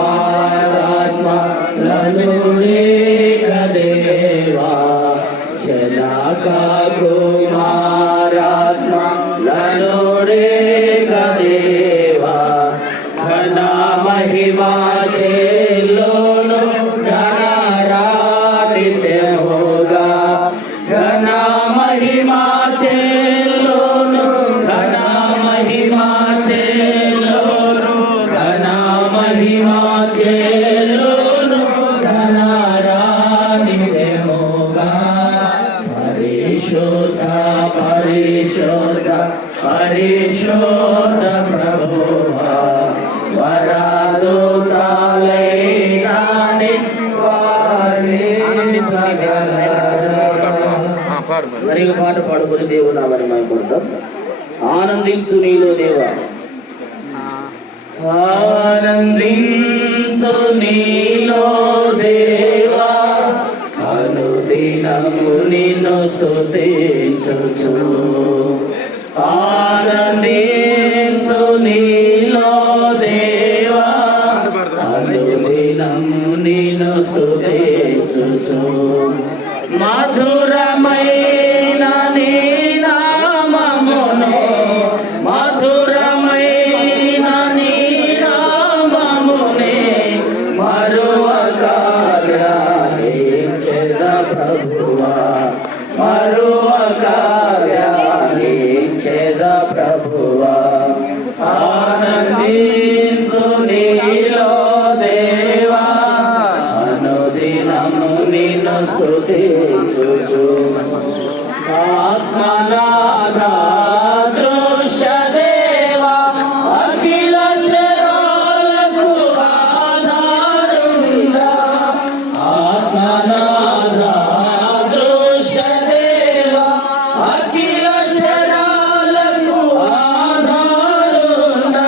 కుమారాత్మ లనులేక దేవా జనక కుమారాత్మ లనులేక దేవా ఘన మహిమా చేలోను ఘనరాధిత్యముగా ఘన మహిమా చేలోను ఘన మహిమా చేలోను ఘన మహిమా చేలోను ఘనరాధిత్యముగా పరిశుద్ధ పరిశుద్ధ పరిశుద్ధ ప్రభువా మరియు పాట పాడుకుని దేవుడు నామని మేము కొడతాం. ఆనందించు నీలో దేవా ఆనందించు నీలో దేవా అనుదినము నిన్ను స్తుతించుచు ఆనందించు నీలో దేవా అనుదినము నిన్ను స్తుతించుచు మధురమైన నీ నామమును మధురమైన నీ నామమునే మరువక ధ్యానించెద ప్రభువా మరువక ధ్యానించెద ప్రభువా ఆనందించు నీలో దేవా అనుదినము నిన్ను స్తుతించుచు ఆత్మనాథ దృశ్య దేవా అఖిల చరాలకు ఆధారుండా ఆత్మనాథ దృశ్య దేవా అఖిల చరాలకు ఆధారుండా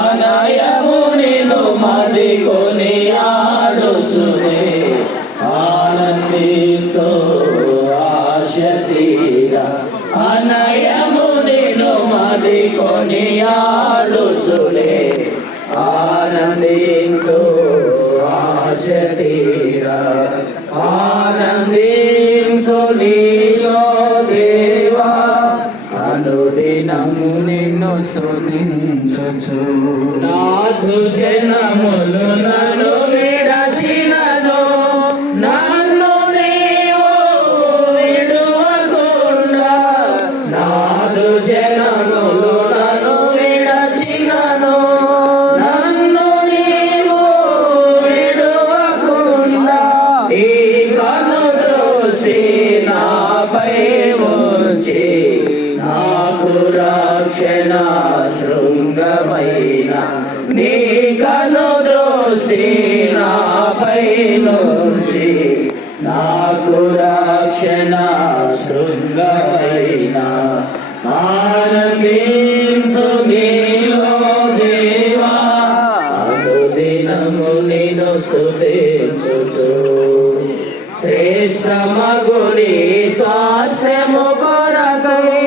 అనయము నిన్ను మదికొని ఆడుచునే ఆనందితో ఆశతీరా అనయము నిన్ను మదికొని ఆడుచునే ఆనందితో ఆశతీరా ఆనందితో నీలో దేవా అనుదినము నిన్ను స్తుతించుచు నాథు జనములు నన్ను విడచినను నన్ను నీవు విడువకుండా నాథు జనములు నన్ను విడచినను నన్ను నీవు విడువకుండా ఈ కను దృష్టి నాపై ఉంచి నాకు రక్షణ శృంగమైన నీ కను దృష్టి నాపై నుంచి నాకు రక్షణ శృంగమైన ఆనందించు నీలో దేవా అనుదినము నిన్ను స్తుతించుచు శ్రేష్టమగుని స్వాస్యము కొరకై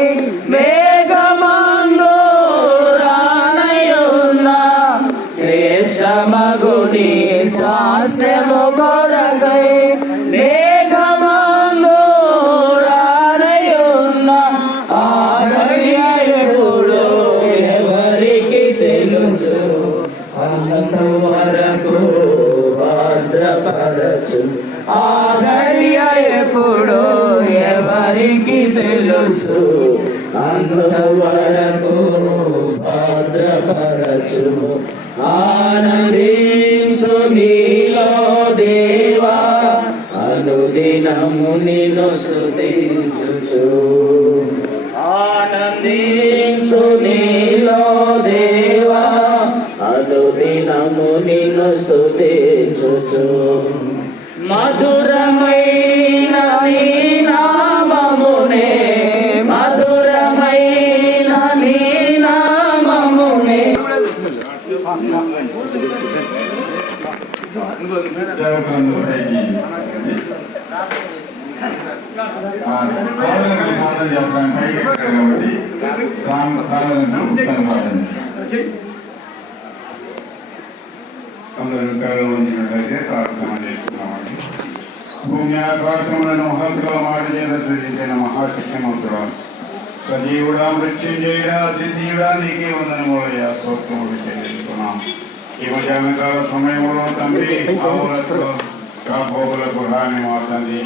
మేఘమందు రానయున్న శ్రేష్టమగుని స్వాస్యము కొరకై మేఘమందు రానయున్న ఆ ఘడియ ఎప్పుడు ఎవరికి తెలుసు అంత వరకు భద్రపరచు ఆ ఘడియ ఎప్పుడు ఎవరికి తెలుసు అంతవరకు భద్రపరచు ఆనందించు నీలో దేవా అనుదినము నిన్ను స్తుతించుచు ఆనందించు నీలో దేవా అనుదినము నిన్ను స్తుతించుచు మధురమైన నీ నామమునే మధురమైన నీ నామమునే కాబట్టి అందరూ కళ్ళు ఉంచినట్లయితే ప్రార్థన చేస్తున్నామండి. భూమి ఆకాశములను మహత్తుగా మాట చేత సృజించిన మహాశక్తిమంతుడా, సజీవుడా, మృత్యుంజయుడా, ద్వితీయుడా, నీకే వందనములయ్యా, స్తోత్రములు చెల్లిస్తున్నాం. ఈ మధ్యాహ్నకాల సమయంలో తండ్రి కాపోగులకు హాని మా తండ్రి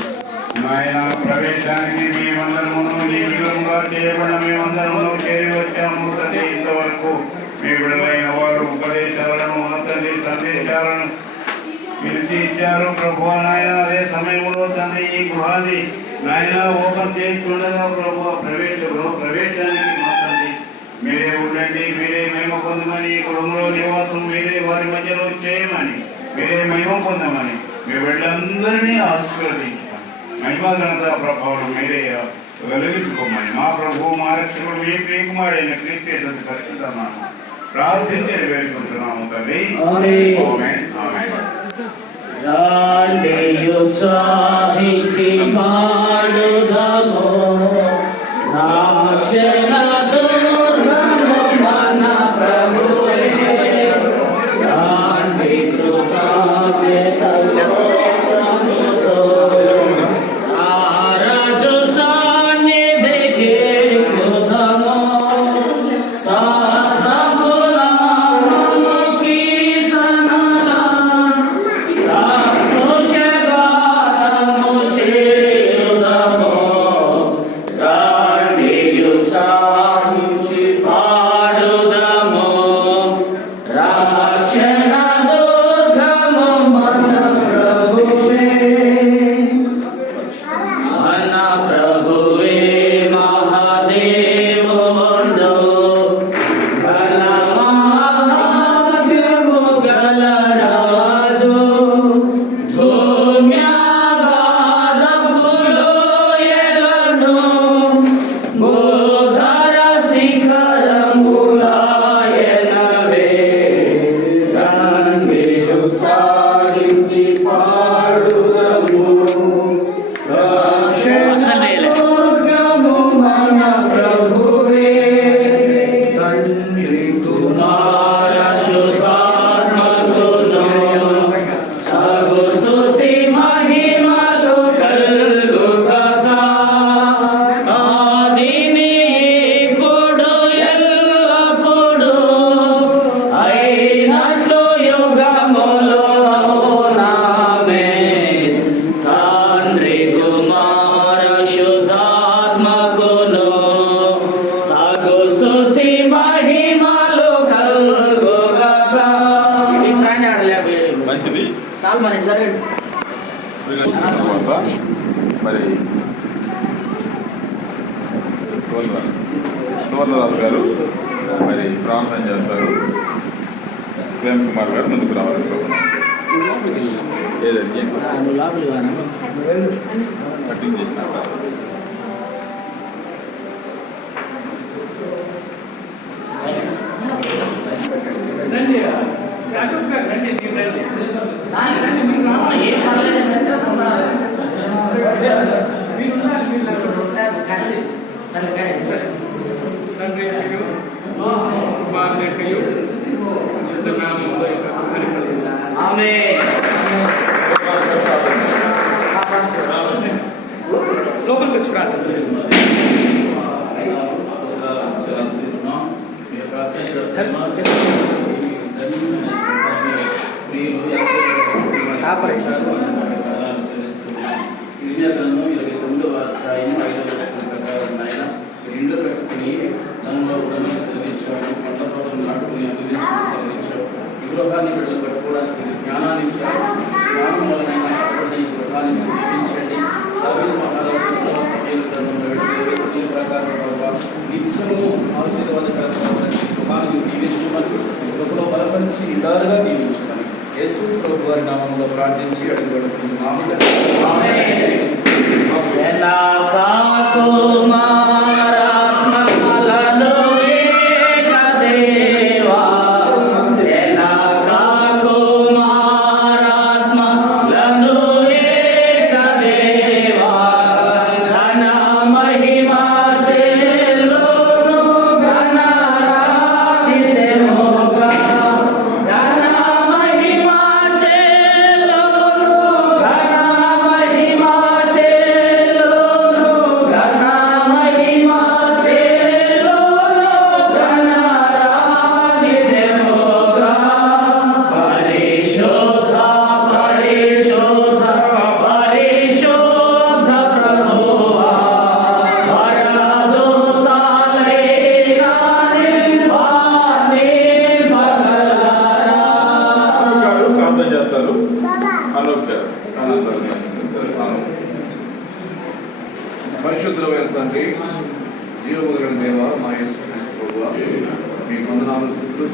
నాయన ప్రవేశానికి మేమందరమును నీ విలువగా చేయబడిన మేమందరమును చేరి వచ్చాము తండ్రి. ఇంతవరకు మీ విడుదలైన వారు ఉపదేశాలను తండ్రి సందేశాలను పిలిచి ఇచ్చారు ప్రభు నాయన. అదే సమయంలో తండ్రి ఈ గృహాన్ని నాయన ఓపెన్ చేయకుండా ప్రభు ప్రవేశానికి మా తండ్రి మీరే ఉండండి, మీరే మహిమ పొందమని, ఈ కుటుంబంలో నివాసం మీరే వారి మధ్యలో చేయమని, మీరే మహిమ పొందమని, మీ బిడ్డలందరినీ ఆశీర్వదించమని, మహిమ ఘనత ప్రభావం మీరే వెలిగించుకోమని మా ప్రభు మా రక్షకుడు మీ ప్రియకుమారైన క్రీస్తు పరిస్థితున్నాము ప్రార్థించి వేడుకుంటున్నాము తల్లి. ఆమేన్. ఆమేన్. మరి సువర్ణరాజు గారు మరి ప్రార్థన చేస్తారు. ప్రేమ్ కుమార్ గారు ముందుకు రావాలి. ఏదండి కటింగ్ చేసినాక లోపలికి వచ్చి ప్రార్థన గ్రంథం 29వ అధ్యాయం 5వ వచనం ప్రకారం నాయన ఇండ్లు కట్టుకుని నన్ను సెలవించాడు, పండ్ల తోటలు నాటుకుని అభివృద్ధిని సెలవించాడు. ఈ గృహాన్ని బిడ్డలు కట్టుకోవడానికి జ్ఞానాన్ని ఇచ్చారు. జ్ఞానం వలన ఈ గృహాన్ని దీవించండి. దావీదు మహారాజు సమయ గ్రంథంలో ఈ ప్రకారం నిత్యము ఆశీర్వాదకరమైన గృహాన్ని దీవించమని, గృహలో బలపరిచి నిదారుగా దీవించమని యేసు ప్రభు వారి నామములో ప్రార్థించి అడుగుపెడుతున్నాము. మహిమా చెల్లును ఘన రాహితము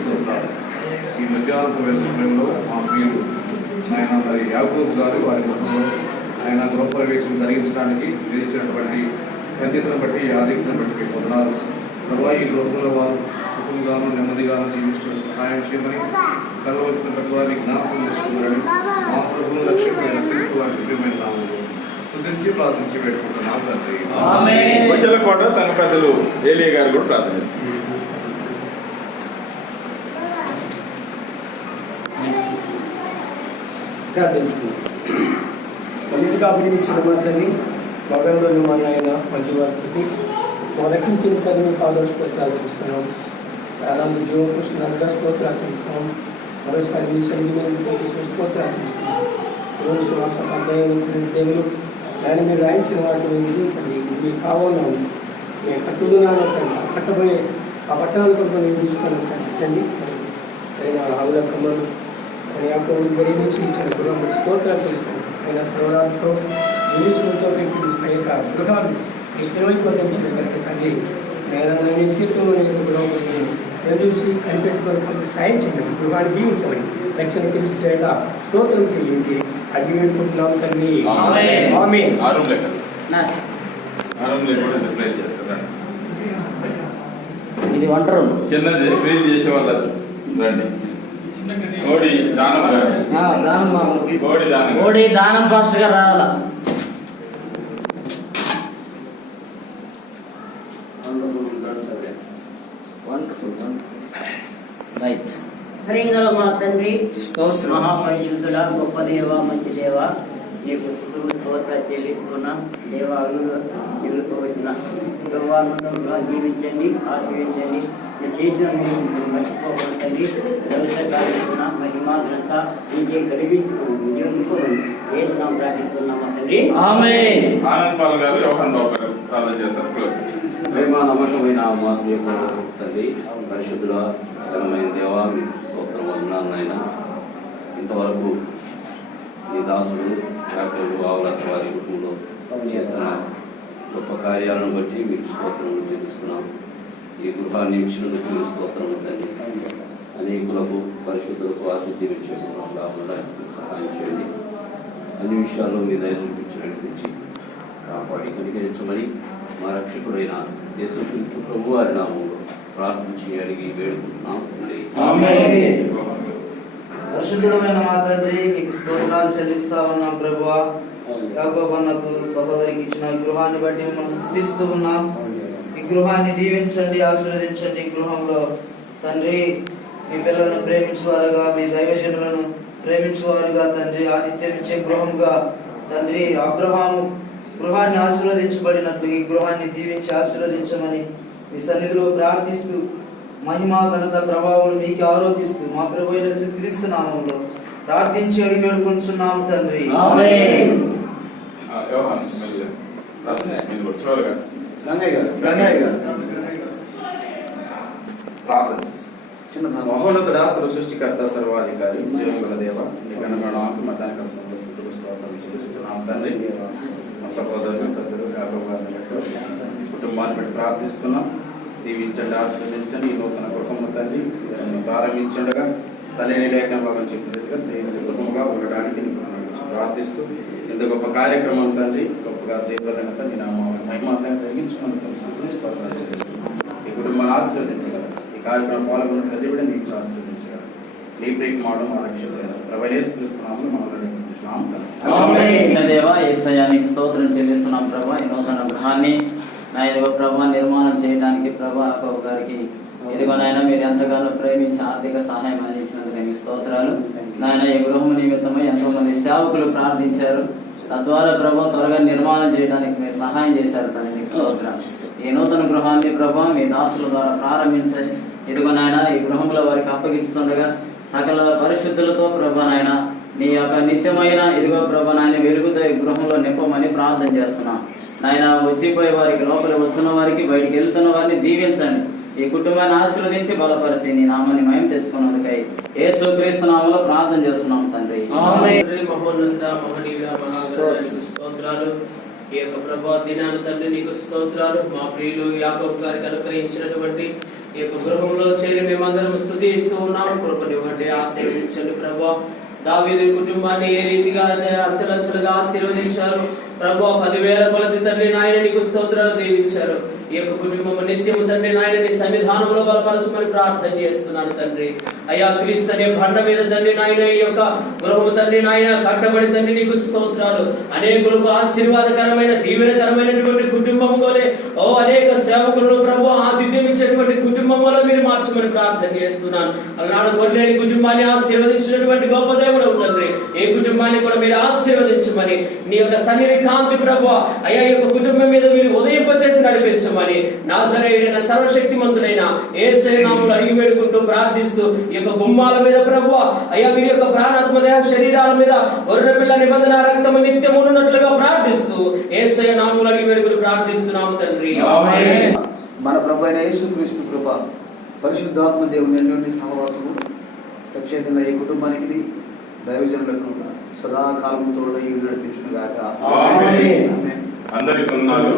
స్తోత్రాలు. ఈ మధ్యాహ్నపు వేళ సమయంలో మా ప్రియులు ఆయన మరి యాకోబు గారు వారి కుటుంబంలో ఆయన గృహప్రవేశం జరిగించడానికి విధించినటువంటి ఖండితను బట్టి ఆధిక్యతను బట్టి మీకు వందనాలు. ప్రభా, ఈ గృహంలో వారు సుఖంగాను నెమ్మదిగాను జీవించడం సహాయం చేయమని కలవలసిన ప్రతి వారిని జ్ఞాపకం చేసుకున్నారని మా ప్రభువును రక్షకుడైన క్రీస్తు వారి దివ్యమైన నామములో స్తుతించి ప్రార్థించి పెట్టుకుంటున్నాం తండ్రి. ఆమేన్. వచ్చలకోట సంఘ పెద్దలు ఏలియా గారు కూడా ప్రార్థన చేస్తారు. ముందుగా అభినందించిన మాత్రమే మగంలోని మన ఆయన మంచి వారికి రక్షించిన తల్లి ఆదర్శపత్రాలు చూస్తున్నాం. ఆనంద జీవకృష్ణ స్తోత్రాలు చూస్తున్నాం. మరోసారి మీ సన్నిధిని స్తోత్రాలు చూస్తున్నాం. రోజు శ్వాస అధ్యాయులు దేవులు దాన్ని మీరు రాయించిన వాటిని నిరూపండి. మీకు కావాలను నేను కట్టుదున్నాను కట్టబోయే ఆ పట్టణాల కోసం నేను తీసుకొని కట్టించండి. ఆయన అవలక్కమ్మను ఆయన యొక్క గడిపించి ఇచ్చిన గృహం స్తోత్రాలు చేస్తాను. ఆయన సర్వరాలతో ఇంగ్లీషులతో పెట్టి ఆ యొక్క గృహాలు ఈ శ్రీవైపదించిన కనుక తండ్రి నేను నిత్యత్వం గృహం నేను చూసి కనిపెట్టుకొని కొంత సాయం చేయండి. గృహాన్ని దీవించమని రక్షణ క్రీస్తు స్తోత్రం చెల్లించి అది వేడుకుంటున్నాం తండ్రి. ఆమేన్. ఇది ఒంటరి చిన్నది క్లీన్ చేసే వాళ్ళు రండి. కోడి దానం కోడి దానం కోడి దానం పాస్టర్ గారు రావాలా. రైట్. హరింగల మా తండ్రి మహాపరిశుద్ధుల గొప్ప దేవ మంచి దేవ నీకు స్తోత్ర చెల్లిస్తున్నాం. దేవాలు చెల్లుకోవచ్చిన ప్రభావంగా జీవించండి, ఆశీర్వించండి. చేసిన మీరు మర్చిపోకూడదు తండ్రి. దళితున్న మహిమా ఘనత నీకే గడిపించుకోండి, ఉద్యోగించుకోండి. వేసినాం ప్రార్థిస్తున్నామా తండ్రి. ఆమేన్. ఆనంద్ పాల్ గారు యోహాన్ బాబు గారు ప్రార్థన చేస్తారు. ప్రేమ నమ్మకమైన మా తండ్రి, పరిశుద్ధుల ఘనమైన దేవా, మీ స్తోత్రం వందనాలు నాయన. ఇంతవరకు మీ దాసుడు యాకోబు ఆవులత వారి కుటుంబంలో చేసిన గొప్ప కార్యాలను బట్టి మీకు స్తోత్రం తెలుస్తున్నాం. ఈ గృహాన్ని ఇచ్చినందుకు మీరు స్తోత్రం తండ్రి. అనేకులకు పరిశుద్ధులకు ఆతిథ్యం ఇచ్చేకుండా సహాయం చేయండి. అన్ని విషయాల్లో మీ దయ చూపించి నడిపించి కాపాడి కనికరించమని మా రక్షకుడైన యేసుక్రీస్తు ప్రభు వారి నామములో ప్రార్థించి అడిగి వేడుకుంటున్నాం. పరిశుద్ధుడమైన మా తండ్రి, మీకు స్తోత్రాలు చెల్లిస్తా ఉన్నాం ప్రభువా. యాకోబన్నకు సహోదరికి ఇచ్చిన గృహాన్ని బట్టి మిమ్మల్ని స్తుతిస్తూ ఉన్నాం. ఈ గృహాన్ని దీవించండి, ఆశీర్వదించండి. ఈ గృహంలో తండ్రి మీ పిల్లలను ప్రేమించేవారుగా, మీ దైవజనులను ప్రేమించేవారుగా తండ్రి ఆతిథ్యం ఇచ్చే గృహంగా తండ్రి అబ్రహాము గృహాన్ని ఆశీర్వదించబడినట్లు ఈ గృహాన్ని దీవించి ఆశీర్వదించమని మీ సన్నిధిలో ప్రార్థిస్తూ మహిమా ఘనత ప్రభావం మీకు ఆరోపిస్తూ మా ప్రభు యేసు క్రీస్తు నామములో ప్రార్థించి అడిగి వేడుకుంటున్నాం తండ్రి. ఆమేన్. మహోన్నతుడా, సృష్టికర్త, సర్వాధికారి, జీవగల దేవ, నీ ఘనమైన మతానికి స్థుతులు స్తోత్రం చెల్లిస్తున్నాం తండ్రి. మా సహోదరులు పెద్దలు యాకోబు గారిని కుటుంబాన్ని బట్టి ప్రార్థిస్తున్నాం. దీవించండి, ఆశీర్వదించండి. ఈ నూతన గృహము తండ్రి ప్రారంభించండగా తల్లిని లేఖన భాగం చెప్పినట్టుగా దేవుని గృహముగా ఉండడానికి ప్రార్థిస్తూ ఇంత గొప్ప కార్యక్రమం తండ్రి గొప్పగా చేయబడినంత నీ మహిమాంతంగా జరిగించుకున్నందుకు స్తోత్రాలు చెల్లిస్తున్నాం. ఈ కుటుంబాన్ని ఆశీర్వదించగలరు. ఈ కార్యక్రమం పాల్గొన్న ప్రతి కూడా నీకు ఆశీర్వదించగలరు. నీ ప్రేమ మాడం మా రక్షకుడైన ప్రభువైన యేసుక్రీస్తునామములో మనం దేవా యేసయ్యా నీకు స్తోత్రం చెల్లిస్తున్నాం ప్రభా. ఈ నూతన గృహాన్ని నా ఇదిగో ప్రభా నిర్మాణం చేయడానికి ప్రభా యాకోబు గారికి ఇదిగో నాయన మీరు ఎంతగానో ప్రేమించి ఆర్థిక సహాయం అందించినందుకు మీకు స్తోత్రాలు నాయన. ఈ గృహం నిమిత్తమై ఎంతో మంది సేవకులు ప్రార్థించారు. తద్వారా ప్రభా త్వరగా నిర్మాణం చేయడానికి మీరు సహాయం చేశారు తండ్రి, మీకు స్తోత్రాలు. ఈ నూతన గృహాన్ని ప్రభా మీ దాసుల ద్వారా ప్రారంభించాలి. ఇదిగో నాయన ఈ గృహంలో వారికి అప్పగిస్తుండగా సకల పరిశుద్ధులతో ప్రభా నాయన నీ యొక్క నిత్యమైన ఇదిగో ప్రభా నాయన వెలుగుతో ఈ గృహంలో నింపమని ప్రార్థన చేస్తున్నాం నాయన. వచ్చిపోయే వారికి, లోపల వచ్చిన వారికి, బయటికి వెళ్తున్న వారిని దీవించండి. ఈ కుటుంబాన్ని ఆశీర్వదించి బలపరిచి నీ నామాన్ని మహిమ తెచ్చుకున్నందుకై యేసుక్రీస్తు నామములో ప్రార్థన చేస్తున్నాం తండ్రి. మహోన్నత మహనీయుడ మహాగణానికి స్తోత్రాలు. ఈ యొక్క ప్రభా దినాన్ని తండ్రి నీకు స్తోత్రాలు. మా ప్రియులు యాకోబు గారికి అనుగ్రహించినటువంటి ఈ యొక్క గృహంలో చేరి మేమందరం స్తుతిస్తూ ఉన్నాం. కృపనివ్వండి, ఆశీర్వదించండి ప్రభా. దావీదు కుటుంబాన్ని ఏ రీతిగా అంచెలంచెలుగా ఆశీర్వదించారు ప్రభా. 10,000 కొలది తండ్రి నాయన నీకు స్తోత్రాలు దీవించారు. ఈ యొక్క కుటుంబం నిత్యము తండ్రి నాయన నీ సన్నిధానంలో బలపరచమని ప్రార్థన చేస్తున్నాను తండ్రి. అయ్యా క్రీస్తు అనే బండ మీద తండ్రి నాయన ఈ యొక్క గృహము తండ్రి నాయన కట్టబడి తండ్రి నీకు స్తోత్రాలు. అనేకులకు ఆశీర్వాదకరమైన దీవెనకరమైనటువంటి కుటుంబం వలె అనేక సేవకులను ప్రభు ఆతిథ్యం ఇచ్చేటువంటి కుటుంబం వల్ల మీరు మార్చమని ప్రార్థన చేస్తున్నాను. అలానాడు కొన్నేని కుటుంబాన్ని ఆశీర్వదించినటువంటి గొప్ప దేవుడు తండ్రి, ఏ కుటుంబాన్ని కూడా మీరు ఆశీర్వదించమని నీ యొక్క సన్నిధి కాంతి ప్రభు అయ్యా ఈ యొక్క కుటుంబం మీద మీరు ఉదయింపచేసి నడిపించమని నాజరేయుడైన సర్వశక్తిమంతుడైన యేసు నామములో అడిగి వేడుకుంటూ ప్రార్థిస్తూ ఈ యొక్క గుమ్మాల మీద ప్రభు అయ్యా వీరి యొక్క ప్రాణాత్మ దేహ శరీరాల మీద గొర్రె పిల్ల నిబంధన రక్తము నిత్యము ఉన్నట్లుగా ప్రార్థిస్తూ యేసు నామములో అడిగి వేడుకుంటూ ప్రార్థిస్తున్నాము తండ్రి. మన ప్రభు అయిన యేసుక్రీస్తు కృప, పరిశుద్ధాత్మ దేవుని అన్యోన్య సహవాసము ప్రత్యేకంగా ఈ కుటుంబానికి దైవజనులకు సదాకాలం తోడై నడిపించును గాక. అందరికీ వందనాలు.